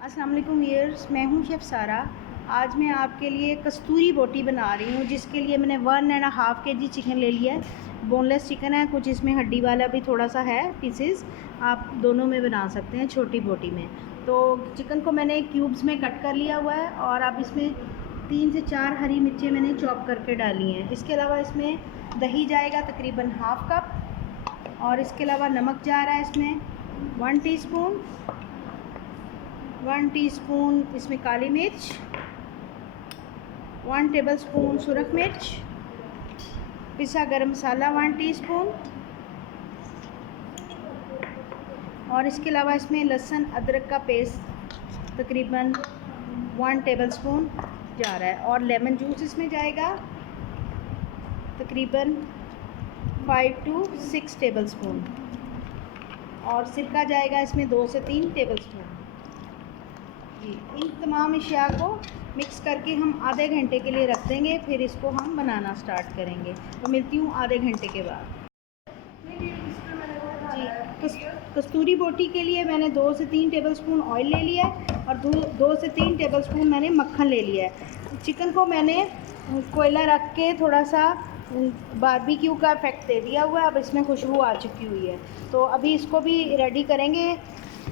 अस्सलाम वालेकुम व्यूअर्स, मैं हूं शेफ़ सारा। आज मैं आपके लिए कस्तूरी बोटी बना रही हूं, जिसके लिए मैंने 1.5 kg चिकन ले लिया है। बोनलेस चिकन है, कुछ इसमें हड्डी वाला भी थोड़ा सा है पीसेस। आप दोनों में बना सकते हैं, छोटी बोटी में। तो चिकन को मैंने क्यूब्स में कट कर लिया हुआ है और अब इसमें 3 से 4 हरी मिर्चें मैंने चॉप करके डाली हैं। इसके अलावा इसमें दही जाएगा तकरीबन हाफ़ कप, और इसके अलावा नमक जा रहा है इसमें 1 टीस्पून। 1 टीस्पून इसमें काली मिर्च, 1 टेबलस्पून सुरख मिर्च, पिसा गरम मसाला 1 टीस्पून, और इसके अलावा इसमें लहसुन अदरक का पेस्ट तकरीबन 1 टेबलस्पून जा रहा है, और लेमन जूस इसमें जाएगा तकरीबन 5 to 6 टेबलस्पून, और सिरका जाएगा इसमें 2 से 3 टेबलस्पून। इन तमाम अशिया को मिक्स करके हम आधे घंटे के लिए रख देंगे, फिर इसको हम बनाना स्टार्ट करेंगे। तो मिलती हूँ आधे घंटे के बाद। जी, कस्तूरी बोटी के लिए मैंने 2 से 3 टेबलस्पून ऑयल ले लिया है, और 2 से 3 टेबलस्पून मैंने मक्खन ले लिया है। चिकन को मैंने कोयला रख के थोड़ा सा बारबेक्यू का इफेक्ट दे दिया हुआ है। अब इसमें खुशबू आ चुकी हुई है, तो अभी इसको भी रेडी करेंगे।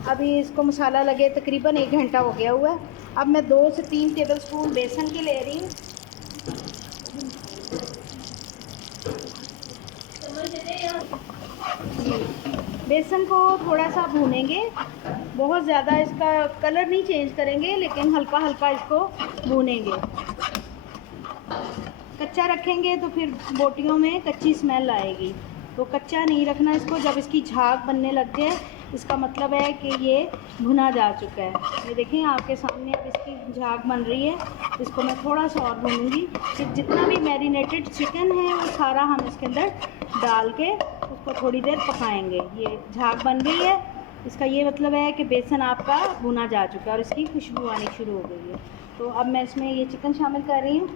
अभी इसको मसाला लगे तकरीबन 1 घंटा हो गया हुआ है। अब मैं 2 से 3 टेबलस्पून बेसन की ले रही हूँ। बेसन को थोड़ा सा भूनेंगे, बहुत ज़्यादा इसका कलर नहीं चेंज करेंगे, लेकिन हल्का हल्का इसको भूनेंगे। कच्चा रखेंगे तो फिर बोटियों में कच्ची स्मेल आएगी, तो कच्चा नहीं रखना इसको। जब इसकी झाग बनने लग जाए, इसका मतलब है कि ये भुना जा चुका है। ये देखें आपके सामने अब इसकी झाग बन रही है। इसको मैं थोड़ा सा और भूनूंगी। फिर जितना भी मैरिनेटेड चिकन है वो सारा हम इसके अंदर डाल के उसको थोड़ी देर पकाएंगे। ये झाग बन गई है, इसका ये मतलब है कि बेसन आपका भुना जा चुका है और इसकी खुशबू आनी शुरू हो गई है। तो अब मैं इसमें ये चिकन शामिल कर रही हूँ,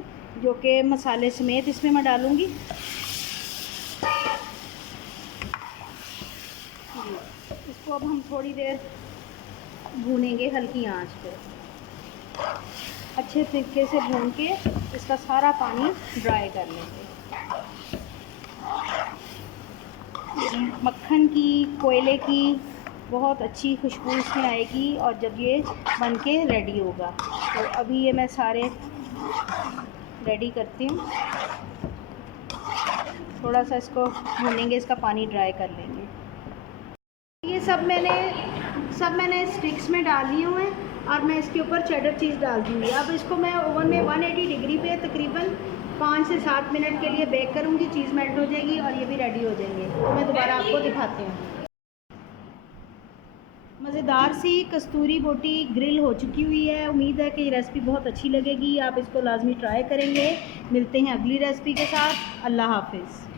जो कि मसाले समेत इसमें मैं डालूँगी। इसको अब हम थोड़ी देर भूनेंगे हल्की आंच पे, अच्छे तरीके से भून के इसका सारा पानी ड्राई कर लेंगे। मक्खन की, कोयले की बहुत अच्छी खुशबू इसमें आएगी, और जब ये बन के रेडी होगा। तो अभी ये मैं सारे रेडी करती हूँ। थोड़ा सा इसको भूनेंगे, इसका पानी ड्राई कर लेंगे। ये सब मैंने स्टिक्स में डाल लिए हुए हैं, और मैं इसके ऊपर चेडर चीज़ डाल दूँगी। अब इसको मैं ओवन में 180 डिग्री पे तकरीबन 5 से 7 मिनट के लिए बेक करूँगी। चीज़ मेल्ट हो जाएगी और ये भी रेडी हो जाएंगे। तो मैं दोबारा आपको दिखाती हूँ। मज़ेदार सी कस्तूरी बोटी ग्रिल हो चुकी हुई है। उम्मीद है कि ये रेसिपी बहुत अच्छी लगेगी। आप इसको लाजमी ट्राई करेंगे। मिलते हैं अगली रेसिपी के साथ। अल्लाह हाफिज़।